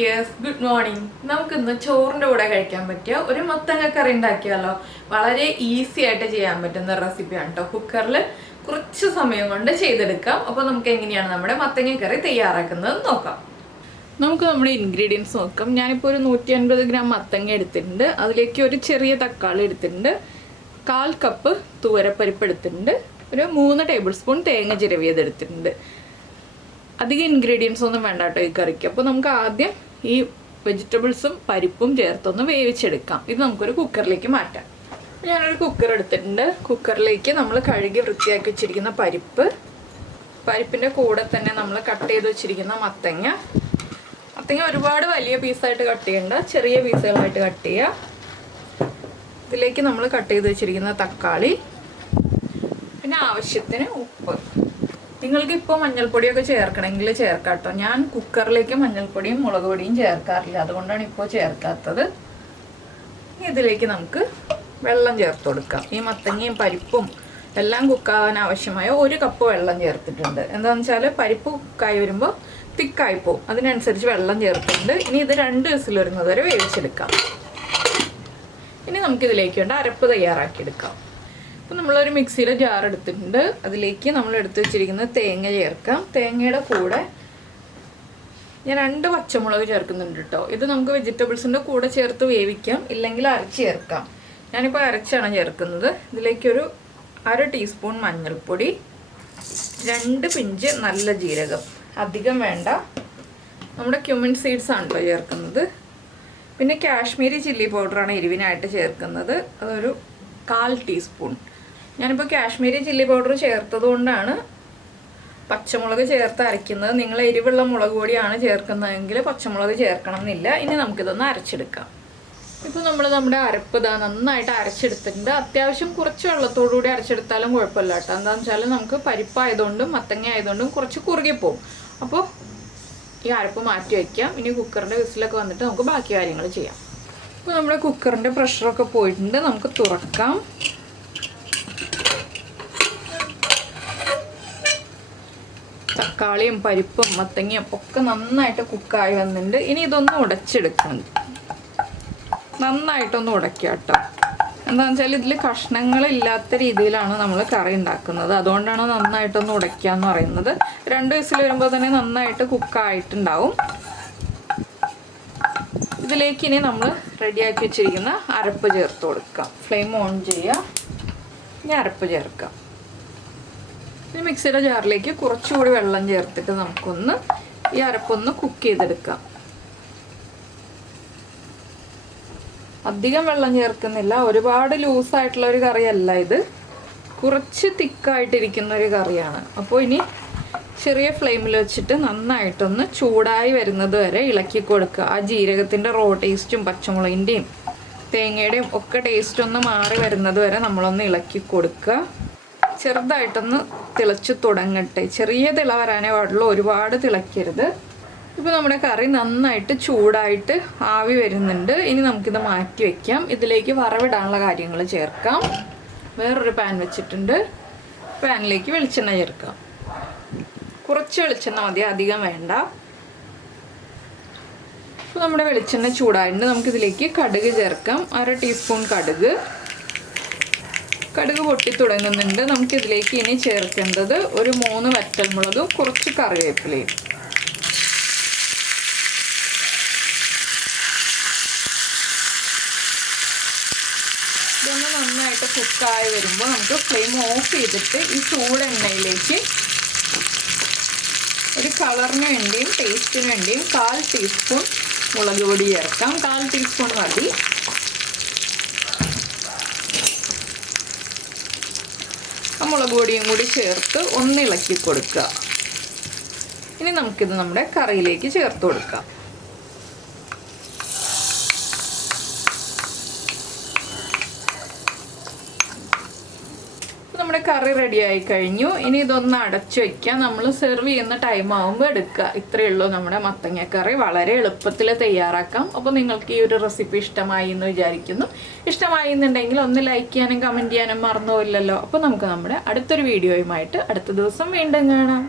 Dears, good morning. നമുക്കിന്ന് ചോറിൻ്റെ കൂടെ കഴിക്കാൻ പറ്റിയ ഒരു മത്തങ്ങ കറി ഉണ്ടാക്കിയാലോ. വളരെ ഈസി ആയിട്ട് ചെയ്യാൻ പറ്റുന്ന റെസിപ്പിയാണ് കേട്ടോ. കുക്കറിൽ കുറച്ച് സമയം കൊണ്ട് ചെയ്തെടുക്കാം. അപ്പോൾ നമുക്ക് എങ്ങനെയാണ് നമ്മുടെ മത്തങ്ങ കറി തയ്യാറാക്കുന്നത് നോക്കാം. നമുക്ക് നമ്മുടെ ഇൻഗ്രീഡിയൻസ് നോക്കാം. ഞാനിപ്പോൾ ഒരു 150 ഗ്രാം മത്തങ്ങ എടുത്തിട്ടുണ്ട്. അതിലേക്ക് ഒരു ചെറിയ തക്കാളി എടുത്തിട്ടുണ്ട്, 1/4 കപ്പ് തുവരപ്പരിപ്പ് എടുത്തിട്ടുണ്ട്, ഒരു 3 ടേബിൾ സ്പൂൺ തേങ്ങ ചിരവിയത് എടുത്തിട്ടുണ്ട്. അധികം ഇൻഗ്രീഡിയൻസ് ഒന്നും വേണ്ട കേട്ടോ ഈ കറിക്ക്. അപ്പോൾ നമുക്ക് ആദ്യം ഈ വെജിറ്റബിൾസും പരിപ്പും ചേർത്തൊന്ന് വേവിച്ചെടുക്കാം. ഇത് നമുക്കൊരു കുക്കറിലേക്ക് മാറ്റാം. ഞാനൊരു കുക്കർ എടുത്തിട്ടുണ്ട്. കുക്കറിലേക്ക് നമ്മൾ കഴുകി വൃത്തിയാക്കി വെച്ചിരിക്കുന്ന പരിപ്പിൻ്റെ കൂടെ തന്നെ നമ്മൾ കട്ട് ചെയ്ത് വെച്ചിരിക്കുന്ന മത്തങ്ങ ഒരുപാട് വലിയ പീസായിട്ട് കട്ട് ചെയ്യണ്ട, ചെറിയ പീസുകളായിട്ട് കട്ട് ചെയ്യുക. ഇതിലേക്ക് നമ്മൾ കട്ട് ചെയ്ത് വെച്ചിരിക്കുന്ന തക്കാളി, പിന്നെ ആവശ്യത്തിന് ഉപ്പ്. നിങ്ങൾക്ക് ഇപ്പോൾ മഞ്ഞൾപ്പൊടിയൊക്കെ ചേർക്കണമെങ്കിൽ ചേർക്കാം കേട്ടോ. ഞാൻ കുക്കറിലേക്ക് മഞ്ഞൾപ്പൊടിയും മുളക് പൊടിയും ചേർക്കാറില്ല, അതുകൊണ്ടാണ് ഇപ്പോൾ ചേർക്കാത്തത്. ഇതിലേക്ക് നമുക്ക് വെള്ളം ചേർത്ത് കൊടുക്കാം. ഈ മത്തങ്ങയും പരിപ്പും എല്ലാം കുക്കാവാൻ ആവശ്യമായ 1 കപ്പ് വെള്ളം ചേർത്തിട്ടുണ്ട്. എന്താണെന്ന് വെച്ചാൽ പരിപ്പ് കുക്കായി വരുമ്പോൾ തിക്കായി പോവും, അതിനനുസരിച്ച് വെള്ളം ചേർത്തിട്ടുണ്ട്. ഇനി ഇത് 2 വിസിൽ വരുന്നത് വരെ വേവിച്ചെടുക്കാം. ഇനി നമുക്കിതിലേക്ക് വേണ്ട അരപ്പ് തയ്യാറാക്കിയെടുക്കാം. അപ്പോൾ നമ്മളൊരു മിക്സിയുടെ ജാർ എടുത്തിട്ടുണ്ട്. അതിലേക്ക് നമ്മൾ എടുത്ത് വെച്ചിരിക്കുന്ന തേങ്ങ ചേർക്കാം. തേങ്ങയുടെ കൂടെ ഞാൻ 2 പച്ചമുളക് ചേർക്കുന്നുണ്ട് കേട്ടോ. ഇത് നമുക്ക് വെജിറ്റബിൾസിൻ്റെ കൂടെ ചേർത്ത് വേവിക്കാം, ഇല്ലെങ്കിൽ അരച്ച് ചേർക്കാം. ഞാനിപ്പോൾ അരച്ചാണ് ചേർക്കുന്നത്. ഇതിലേക്കൊരു 1/2 ടീസ്പൂൺ മഞ്ഞൾപ്പൊടി, 2 പിഞ്ച് നല്ല ജീരകം, അധികം വേണ്ട. നമ്മുടെ ക്യുമിൻ സീഡ്സ് ആണ് കേട്ടോ ചേർക്കുന്നത്. പിന്നെ കാശ്മീരി ചില്ലി പൗഡറാണ് എരിവിനായിട്ട് ചേർക്കുന്നത്. അതൊരു 1/4 ടീസ്പൂൺ. ഞാനിപ്പോൾ കാശ്മീരി ചില്ലി പൗഡർ ചേർത്തത് കൊണ്ടാണ് പച്ചമുളക് ചേർത്ത് അരയ്ക്കുന്നത്. നിങ്ങൾ എരിവുള്ള മുളക് പൊടിയാണ് ചേർക്കുന്നതെങ്കിൽ പച്ചമുളക് ചേർക്കണം എന്നില്ല. ഇനി നമുക്കിതൊന്ന് അരച്ചെടുക്കാം. ഇപ്പോൾ നമ്മുടെ അരപ്പ് നന്നായിട്ട് അരച്ചെടുത്തിട്ടുണ്ട്. അത്യാവശ്യം കുറച്ച് വെള്ളത്തോടുകൂടി അരച്ചെടുത്താലും കുഴപ്പമില്ല കേട്ടോ. എന്താണെന്ന് വെച്ചാൽ നമുക്ക് പരിപ്പായതുകൊണ്ടും മത്തങ്ങ ആയതുകൊണ്ടും കുറച്ച് കുറുകി പോകും. അപ്പോൾ ഈ അരപ്പ് മാറ്റി വയ്ക്കാം. ഇനി കുക്കറിൻ്റെ വിസിലൊക്കെ വന്നിട്ട് നമുക്ക് ബാക്കി കാര്യങ്ങൾ ചെയ്യാം. ഇപ്പോൾ നമ്മുടെ കുക്കറിൻ്റെ പ്രഷറൊക്കെ പോയിട്ടുണ്ട്. നമുക്ക് തുറക്കാം. തക്കാളിയും പരിപ്പും മത്തങ്ങയും ഒക്കെ നന്നായിട്ട് കുക്കായി വന്നിട്ടുണ്ട്. ഇനി ഇതൊന്ന് ഉടച്ചെടുക്കണം. നന്നായിട്ടൊന്ന് ഉടയ്ക്കുക കേട്ടോ. എന്താണെന്ന് വെച്ചാൽ ഇതിൽ കഷ്ണങ്ങളില്ലാത്ത രീതിയിലാണ് നമ്മൾ കറി ഉണ്ടാക്കുന്നത്. അതുകൊണ്ടാണ് നന്നായിട്ടൊന്ന് ഉടയ്ക്കുക എന്ന് പറയുന്നത്. 2 വിസിൽ വരുമ്പോൾ തന്നെ നന്നായിട്ട് കുക്കായിട്ടുണ്ടാവും. ഇതിലേക്ക് ഇനി നമ്മൾ റെഡിയാക്കി വെച്ചിരിക്കുന്ന അരപ്പ് ചേർത്ത് കൊടുക്കാം. ഫ്ലെയിം ഓൺ ചെയ്യുക. ഇനി അരപ്പ് ചേർക്കാം. ഈ മിക്സിയുടെ ജാറിലേക്ക് കുറച്ചുകൂടി വെള്ളം ചേർത്തിട്ട് നമുക്കൊന്ന് ഈ അരപ്പൊന്ന് കുക്ക് ചെയ്തെടുക്കാം. അധികം വെള്ളം ചേർക്കുന്നില്ല. ഒരുപാട് ലൂസായിട്ടുള്ള ഒരു കറിയല്ല ഇത്, കുറച്ച് തിക്കായിട്ടിരിക്കുന്ന ഒരു കറിയാണ്. അപ്പോൾ ഇനി ചെറിയ ഫ്ലെയിമിൽ വെച്ചിട്ട് നന്നായിട്ടൊന്ന് ചൂടായി വരുന്നത് വരെ ഇളക്കി കൊടുക്കുക. ആ ജീരകത്തിൻ്റെ റോ ടേസ്റ്റും പച്ചമുളകിൻ്റെയും തേങ്ങയുടെയും ഒക്കെ ടേസ്റ്റ് ഒന്ന് മാറി വരുന്നത് വരെ നമ്മളൊന്ന് ഇളക്കി കൊടുക്കുക. ചെറുതായിട്ടൊന്ന് തിളച്ച് തുടങ്ങട്ടെ. ചെറിയ തിള വരാനേ പാടുള്ളൂ, ഒരുപാട് തിളയ്ക്കരുത്. ഇപ്പോൾ നമ്മുടെ കറി നന്നായിട്ട് ചൂടായിട്ട് ആവി വരുന്നുണ്ട്. ഇനി നമുക്കിത് മാറ്റി വയ്ക്കാം. ഇതിലേക്ക് വറവിടാനുള്ള കാര്യങ്ങൾ ചേർക്കാം. വേറൊരു പാൻ വെച്ചിട്ടുണ്ട്. പാനിലേക്ക് വെളിച്ചെണ്ണ ചേർക്കാം. കുറച്ച് വെളിച്ചെണ്ണ മതി, അധികം വേണ്ട. ഇപ്പോൾ നമ്മുടെ വെളിച്ചെണ്ണ ചൂടായിട്ടുണ്ട്. നമുക്കിതിലേക്ക് കടുക് ചേർക്കാം. 1/2 ടീസ്പൂൺ കടുക് പൊട്ടി തുടങ്ങുന്നുണ്ട്. നമുക്കിതിലേക്ക് ഇനി ചേർക്കേണ്ടത് ഒരു 3 വറ്റൽമുളകും കുറച്ച് കറിവേപ്പിലയും. ഇതൊന്ന് നന്നായിട്ട് കുക്കായി വരുമ്പോൾ നമുക്ക് ഫ്ലെയിം ഓഫ് ചെയ്തിട്ട് ഈ ചൂടെണ്ണയിലേക്ക് ഒരു കളറിന് വേണ്ടിയും ടേസ്റ്റിന് വേണ്ടിയും 1/4 ടീസ്പൂൺ മുളക് പൊടി ചേർക്കാം. 1/4 ടീസ്പൂൺ മതി. ആ മുളക് പൊടിയും കൂടി ചേർത്ത് ഒന്ന് ഇളക്കി കൊടുക്കുക. ഇനി നമുക്കിത് നമ്മുടെ കറിയിലേക്ക് ചേർത്ത് കൊടുക്കാം. നമ്മുടെ കറി റെഡിയായി കഴിഞ്ഞു. ഇനി ഇതൊന്ന് അടച്ചു വയ്ക്കാം. നമ്മൾ സെർവ് ചെയ്യുന്ന ടൈം ആകുമ്പോൾ എടുക്കുക. ഇത്രയേ ഉള്ളൂ നമ്മുടെ മത്തങ്ങ കറി. വളരെ എളുപ്പത്തിൽ തയ്യാറാക്കാം. അപ്പോൾ നിങ്ങൾക്ക് ഈ ഒരു റെസിപ്പി ഇഷ്ടമായി എന്ന് വിചാരിക്കുന്നു. ഇഷ്ടമായി എന്നുണ്ടെങ്കിൽ ഒന്ന് ലൈക്ക് ചെയ്യാനും കമൻറ്റ് ചെയ്യാനും മറന്നുപോയില്ലല്ലോ. അപ്പോൾ നമുക്ക് നമ്മുടെ അടുത്തൊരു വീഡിയോയുമായിട്ട് അടുത്ത ദിവസം വീണ്ടും കാണാം.